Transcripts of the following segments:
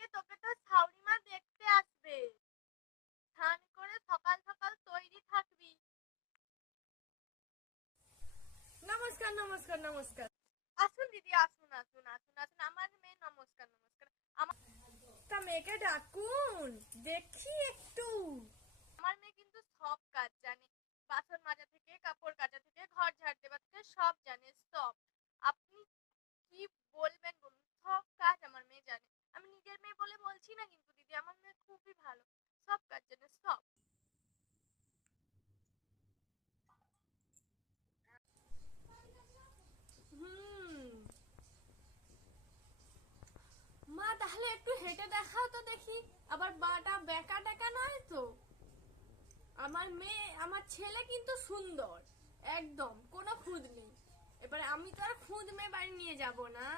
আজকে তোকে তো ছাউরি মা দেখতে আসবে। স্নান করে সকাল সকাল তৈরি থাকবি। নমস্কার নমস্কার নমস্কার। আসুন দিদি, আসুন আসুন আসুন আসুন আমার মেয়ে, নমস্কার নমস্কার। তা মেয়েকে ডাকুন, দেখি একটু। আমার মেয়ে কিন্তু সব কাজ জানে, বাসন মাজা থেকে কাপড় কাচা থেকে ঘর ঝাড় দেওয়া থেকে সব জানে, সব। আপনি কি বলবেন বলুন, সব কাজ আমার মেয়ে জানে। আমি নিজের মেয়ে বলে বলছি না, কিন্তু দিদি আমার মেয়ে খুবই ভালো, সব কাজ জানে, সব। মা তাহলে একটু হেঁটে দেখাও তো দেখি, আবার বাটা বেকা টেকা নয় তো। আমার মেয়ে, আমার ছেলে কিন্তু সুন্দর, একদম কোনো খুঁত নেই। এবারে আমি তো আর খুঁত মেয়ে বাড়ি নিয়ে যাব না।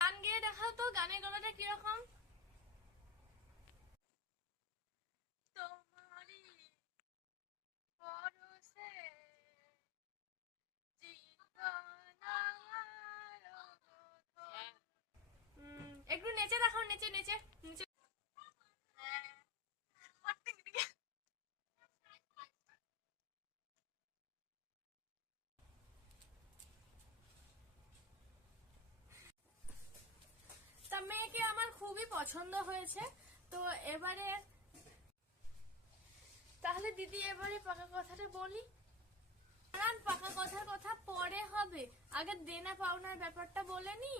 গান গেয়ে দেখাও তো, গানের গলাটা কিরকম। তোমারই পরশে জীবন আরো ধন্য। একটু নেচে দেখাও, নেচে নেচে নেচে। হ্যাঁ, অর্ধেক দিকে। তা মেয়েকে আমার খুবই পছন্দ হয়েছে। তো এবারে তাহলে দিদি এবারে পাকা কথাটা বলি। পাকা কথার কথা পরে হবে, আগে দেনা পাওনার ব্যাপারটা বলে নি।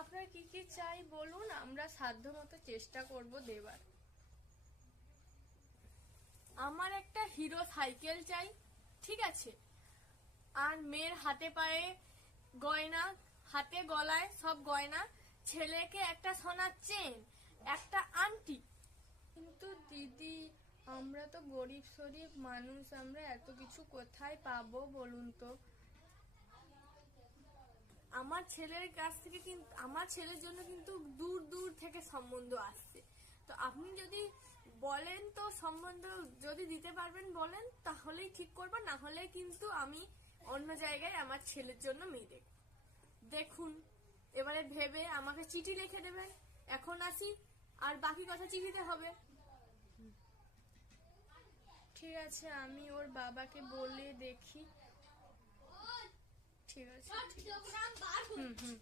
আপনার কি কি চাই বলুন, আমরা সাধ্য মতো চেষ্টা করব দেবার। আমার একটা হিরো সাইকেল চাই, ঠিক আছে। আর মেয়ের হাতে পায়ে গয়না, হাতে গলায় সব গয়না। ছেলেকে একটা সোনার চেন, একটা আংটি। কিন্তু দিদি, আমরা তো গরিব শরীফ মানুষ, আমরা এত কিছু কোথায় পাবো বলুন তো। আমার ছেলের কাছ থেকে কিন্তু, আমার ছেলের জন্য কিন্তু দূর দূর থেকে সম্বন্ধ আসছে। তো আপনি যদি বলেন তো সম্বন্ধ যদি দিতে পারবেন বলেন, তাহলেই ঠিক করবো, না হলে কিন্তু আমি অন্য জায়গায় আমার ছেলের জন্য মেয়ে দেখব। দেখুন, এবারে ভেবে আমাকে চিঠি লিখে দেবেন। এখন আসি, আর বাকি কথা চিঠিতে হবে। ঠিক আছে, আমি ওর বাবাকে বলে দেখি। ঠিক আছে, ঠিক আছে। হুম হুম।